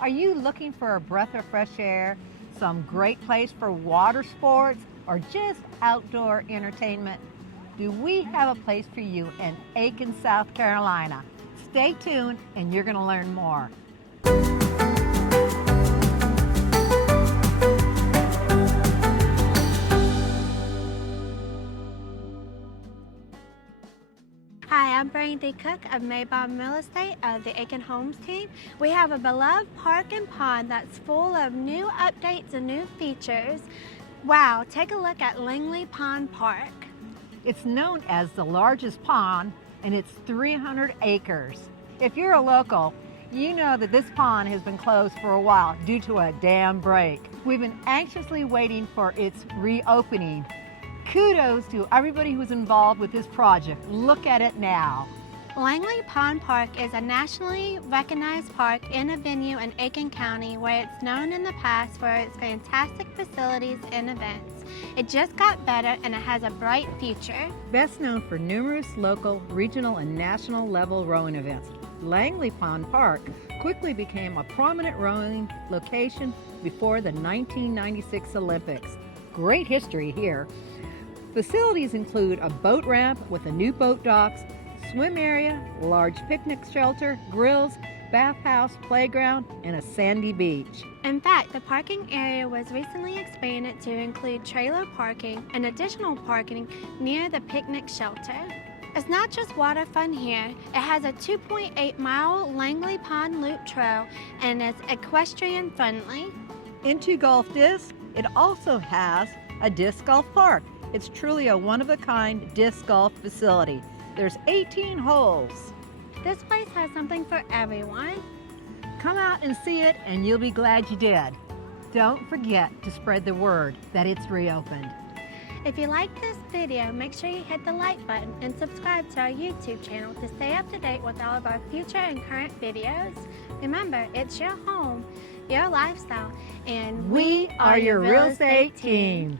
Are you looking for a breath of fresh air, some great place for water sports, or just outdoor entertainment? Do we have a place for you in Aiken, South Carolina? Stay tuned and you're going to learn more. Hi, I'm Brandy Cook of Maybon Real Estate of the Aiken Homes team. We have a beloved park and pond that's full of new updates and new features. Wow, take a look at Langley Pond Park. It's known as the largest pond and it's 300 acres. If you're a local, you know that this pond has been closed for a while due to a dam break. We've been anxiously waiting for its reopening. Kudos to everybody who's involved with this project. Look at it now. Langley Pond Park is a nationally recognized park in a venue in Aiken County where it's known in the past for its fantastic facilities and events. It just got better and it has a bright future. Best known for numerous local, regional, and national level rowing events, Langley Pond Park quickly became a prominent rowing location before the 1996 Olympics. Great history here. Facilities include a boat ramp with a new boat docks, swim area, large picnic shelter, grills, bathhouse, playground, and a sandy beach. In fact, the parking area was recently expanded to include trailer parking and additional parking near the picnic shelter. It's not just water fun here. It has a 2.8-mile Langley Pond Loop Trail and is equestrian friendly. Into golf disc, it also has a disc golf park. It's truly a one-of-a-kind disc golf facility. There's 18 holes. This place has something for everyone. Come out and see it and you'll be glad you did. Don't forget to spread the word that it's reopened. If you like this video, make sure you hit the like button and subscribe to our YouTube channel to stay up to date with all of our future and current videos. Remember, it's your home, your lifestyle, and we are your real estate team.